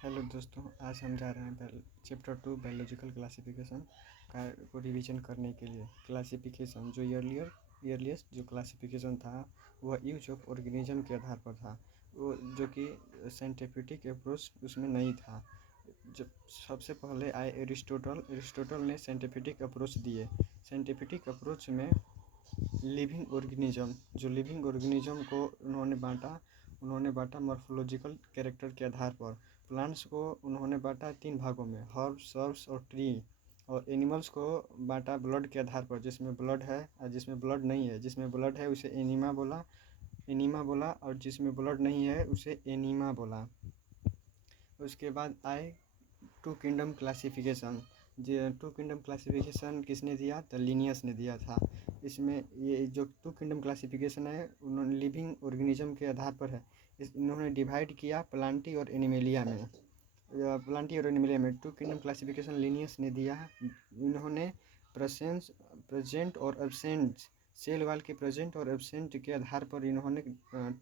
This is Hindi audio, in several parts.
हेलो दोस्तों, आज हम जा रहे हैं चैप्टर 2 बायोलॉजिकल क्लासिफिकेशन का को रिवीजन करने के लिए। क्लासिफिकेशन जो ईयरलीस्ट जो क्लासिफिकेशन था वह यूज ऑफ ऑर्गेनिज्म के आधार पर था, वो जो कि साइंटिफिक अप्रोच उसमें नहीं था। जब सबसे पहले आए एरिस्टोटल ने साइंटिफिक अप्रोच दिए। साइंटिफिक अप्रोच में लिविंग ऑर्गेनिज्म को उन्होंने बांटा मॉर्फोलॉजिकल कैरेक्टर के आधार पर। प्लांट्स को उन्होंने बांटा 3 भागों में, हर्ब्स, सर्ब्स और ट्री। और एनिमल्स को बांटा ब्लड के आधार पर, जिसमें ब्लड है और जिसमें ब्लड नहीं है। जिसमें ब्लड है उसे एनिमा बोला और जिसमें ब्लड नहीं है उसे एनीमा बोला। उसके बाद आए two kingdom classification. Two kingdom classification किसने दिया? तो लिनियस ने दिया था। इसमें ये जो टू किंगडम क्लासिफिकेशन है उन्होंने लिविंग ऑर्गेनिज्म के आधार पर है। इन्होंने डिवाइड किया प्लांटी और एनिमेलिया में। टू किंगडम क्लासिफिकेशन लिनियस ने दिया। इन्होंने प्रेजेंट और एब्सेंट सेल वाल के प्रेजेंट और एब्सेंट के आधार पर इन्होंने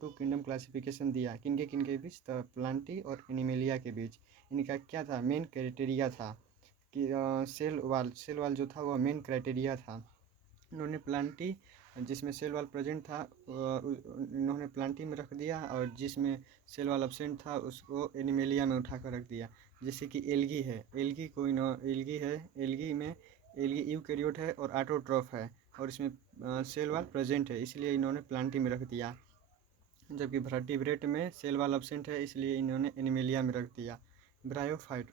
टू किंगडम क्लासिफिकेशन दिया। किनके बीच? तो प्लांटी और एनिमेलिया के बीच। इनका क्या था? मेन क्राइटेरिया था कि सेल वाल जो था वह मेन क्राइटेरिया था। इन्होंने प्लांटी जिसमें सेल वाल प्रेजेंट था इन्होंने प्लांटी में रख दिया, और जिसमें सेल वाल एब्सेंट था उसको एनिमेलिया में उठा कर रख दिया। जैसे कि एल्गी है, एल्गी यूकेरियोट है और ऑटोट्रॉफ है, और इसमें सेल वाल प्रेजेंट है, इसलिए इन्होंने प्लांटी में रख दिया। जबकि वर्टिब्रेट में सेल वाल एब्सेंट है, इसलिए इन्होंने एनिमेलिया में रख दिया। ब्रायोफाइट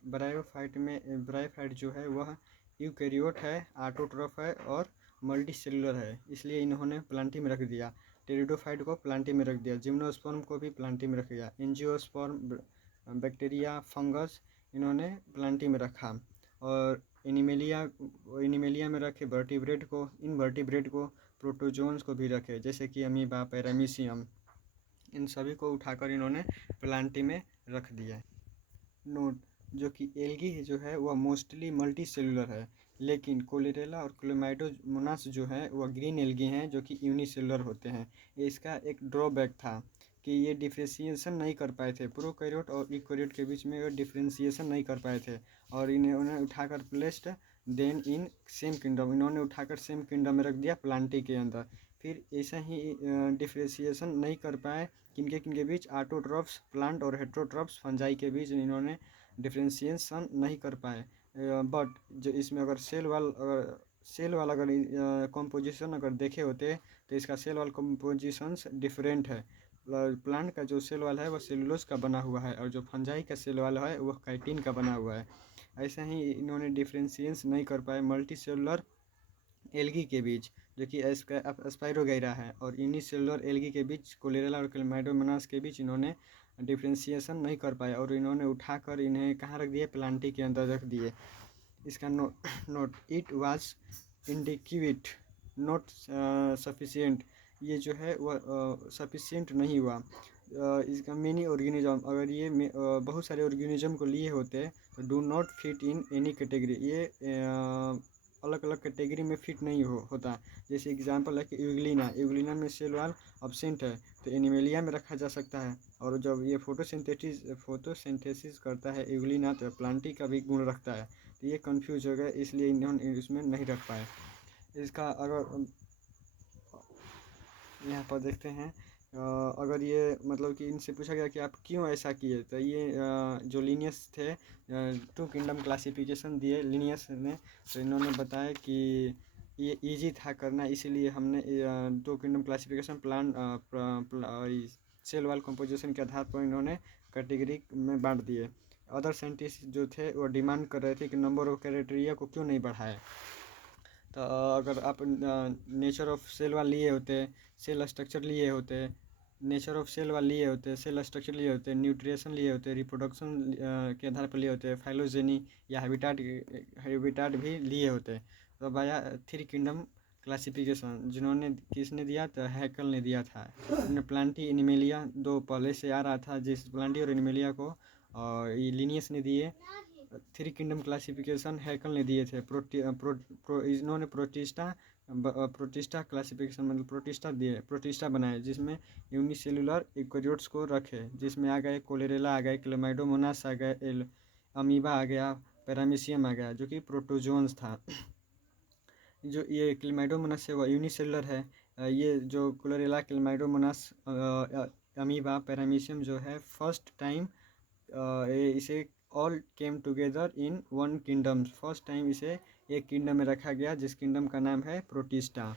जो है वह यूकेरियोट है, ऑटोट्रॉफ है और मल्टी सेलुलर है, इसलिए इन्होंने प्लांटी में रख दिया। टेरिडोफाइट को प्लांटी में रख दिया। जिम्नोस्पर्म को भी प्लांटी में रख दिया। एंजियोस्पर्म, बैक्टीरिया, फंगस इन्होंने प्लांटी में रखा। और एनिमेलिया में रखे इनवर्टिब्रेट को, प्रोटोजोन्स को भी रखे, जैसे कि अमीबा, पैरामीशियम, इन सभी को उठाकर इन्होंने प्लांटी में रख दिया। नोट, जो कि एल्गी जो है वह मोस्टली मल्टी सेलुलर है, लेकिन कोलेरेला और क्लोमाइडोमोनास जो है वह ग्रीन एल्गी हैं जो कि यूनिसेलुलर होते हैं। ये इसका एक ड्रॉबैक था कि ये डिफ्रेंशिएशन नहीं कर पाए थे। प्रोकैरियोट और यूकेरियोट के बीच में ये डिफ्रेंशिएशन नहीं कर पाए थे, और उन्हें उठाकर placed then in same kingdom, इन्होंने उठाकर सेम किंगडम में रख दिया प्लांटी के अंदर। फिर ऐसा ही डिफ्रेंशिएशन नहीं कर पाए किनके बीच? ऑटोट्रॉफ्स प्लांट और हेट्रोट्रॉफ्स फंजाई के बीच इन्होंने डिफ्रेंशिएशन नहीं कर पाए। बट जो इसमें अगर सेल वाल अगर कंपोजिशन अगर देखे होते तो इसका सेल वाल कंपोजिशंस डिफरेंट है। प्लांट का जो सेल वाल है वह सेलुलोज का बना हुआ है, और जो फंजाई का सेल वाल है वह काइटिन का बना हुआ है। ऐसा ही इन्होंने डिफ्रेंशिएशन नहीं कर पाए मल्टी सेलुलर एल्गी के बीच, जो कि स्पाइरोगैरा है, और यूनिसेलुलर एल्गी के बीच, कोलेरेला और क्लोमाइडोमोनास के बीच इन्होंने डिफ्रेंशिएशन नहीं कर पाए, और इन्होंने उठाकर इन्हें कहाँ रख दिए? प्लांटी के अंदर रख दिए। इसका note, it was inadequate not sufficient, ये जो है वह सफिशिएंट नहीं हुआ। इसका मेनी ऑर्गेनिज्म, अगर ये बहुत सारे ऑर्गेनिज्म को लिए होते तो do not fit in any category, ये अलग अलग कैटेगरी में फिट नहीं होता। जैसे एग्जांपल है कि यूग्लिना में सेल वाल एब्सेंट है तो एनिमेलिया में रखा जा सकता है, और जब ये फोटोसिंथेसिस करता है यूग्लिना तो प्लांटी का भी गुण रखता है, तो ये कंफ्यूज हो गए, इसलिए इन्होंने इसमें नहीं रख पाए। इसका अगर यहाँ पर देखते हैं, अगर ये मतलब कि इनसे पूछा गया कि आप क्यों ऐसा किए, तो ये जो लिनियस थे टू किंगडम क्लासिफिकेशन दिए लिनियस ने, तो इन्होंने बताया कि ये इजी था करना, इसीलिए हमने two kingdom classification cell wall composition के आधार पर इन्होंने कैटेगरी में बांट दिए। अदर साइंटिस्ट जो थे वो डिमांड कर रहे थे कि नंबर ऑफ क्राइटेरिया को क्यों नहीं बढ़ाए। तो अगर आप नेचर ऑफ सेल वाल लिए होते, सेल स्ट्रक्चर लिए होते, सेल स्ट्रक्चर लिए होते, न्यूट्रिशन लिए होते, रिप्रोडक्शन के आधार पर लिए होते, फाइलोजेनी या हैबिटाट भी लिए होते, तो बाया 3 किंगडम क्लासिफिकेशन जिन्होंने किसने दिया? तो हैकल ने दिया था। उन्होंने प्लांटी एनिमेलिया दो पहले से आ रहा था, जिस प्लांटी और एनिमेलिया को ये लिनियस ने दिए। 3 किंगडम क्लासिफिकेशन हैकल ने दिए थे। इन्होंने प्रोटिस्टा प्रोटिस्टा क्लासिफिकेशन मतलब प्रोटिस्टा बनाए जिसमें यूनिसेलुलर यूकेरियोट्स को रखे, जिसमें आ गए कोलेरेला आ गए, क्लेमाइडोमोनास आ गए, अमीबा आ गया, पैरामीशियम आ गया जो कि प्रोटोजोन्स था। जो ये क्लेमाइडोमोनास है वह यूनिसेलुलर है। ये जो क्लोरेला, क्लेमाइडोमोनास, अमीबा, पैरामीशियम जो है फर्स्ट टाइम इसे all came together in one kingdom, first time इसे एक किंगडम में रखा गया जिस किंगडम का नाम है प्रोटिस्टा।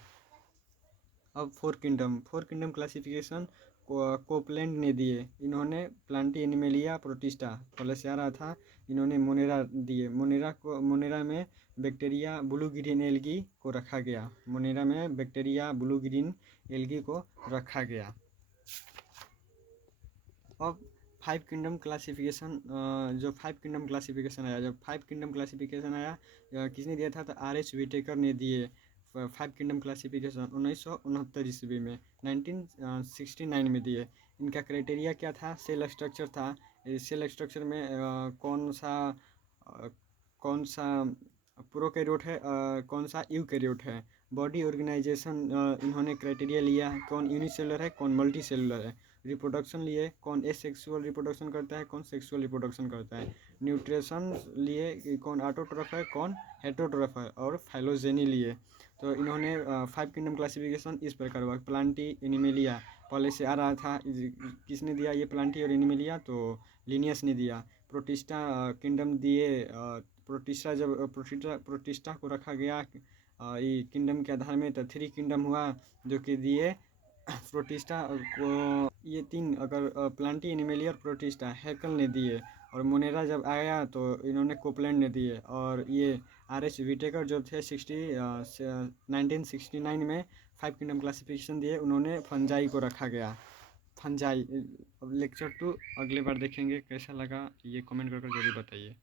अब फोर किंगडम क्लासिफिकेशन कोपलैंड ने दिए। इन्होंने प्लांटी एनिमेलिया प्रोटिस्टा पहले से आ रहा था, इन्होंने मोनेरा दिए। मोनेरा में बैक्टीरिया ब्लू ग्रीन एल्गी को रखा गया। मोनेरा में बैक्टीरिया ब्लू ग्रीन एल्गी को रखा गया। अब फाइव किंगडम क्लासिफिकेशन, जो फाइव किंगडम क्लासिफिकेशन आया, जब फाइव किंगडम क्लासिफिकेशन आया किसने दिया था? तो R.H. विटेकर ने दिए फाइव किंगडम क्लासिफिकेशन 1969 ईस्वी में, 1969 में दिए। इनका क्राइटेरिया क्या था? सेल स्ट्रक्चर था। सेल स्ट्रक्चर में कौन सा प्रोकैरियोट है, कौन सा यूकैरियोट है। बॉडी ऑर्गेनाइजेशन इन्होंने क्राइटेरिया लिया, कौन यूनिसेलुलर है, कौन मल्टी सेलुलर है। रिप्रोडक्शन लिए, कौन एसेक्सुअल रिप्रोडक्शन करता है, कौन सेक्सुअल रिप्रोडक्शन करता है। न्यूट्रिशन लिए कि कौन ऑटोट्रॉफ है, कौन हेटेरोट्रॉफ है। और फाइलोजेनी लिए। तो इन्होंने फाइव किंगडम क्लासिफिकेशन इस प्रकार हुआ। प्लांटी एनिमेलिया पहले से आ रहा था, किसने दिया ये प्लांटी और एनिमेलिया? तो लिनियस ने दिया। प्रोटिस्टा किंगडम दिए। प्रोटिस्टा जब प्रोटिस्टा को रखा गया ये किंगडम के आधार में, तो थ्री किंगडम हुआ जो कि दिए प्रोटिस्टा को। ये तीन अगर प्लांटी एनिमेलिया और प्रोटिस्टा हैकल ने दिए। और मोनेरा जब आया तो इन्होंने कोपलैंड ने दिए। और ये R.H. विटेकर जो थे 1969 में फाइव किंगडम क्लासिफिकेशन दिए, उन्होंने फंजाई को रखा गया। फंजाई। अब लेक्चर 2 अगले बार देखेंगे। कैसा लगा ये कमेंट कर जरूर बताइए।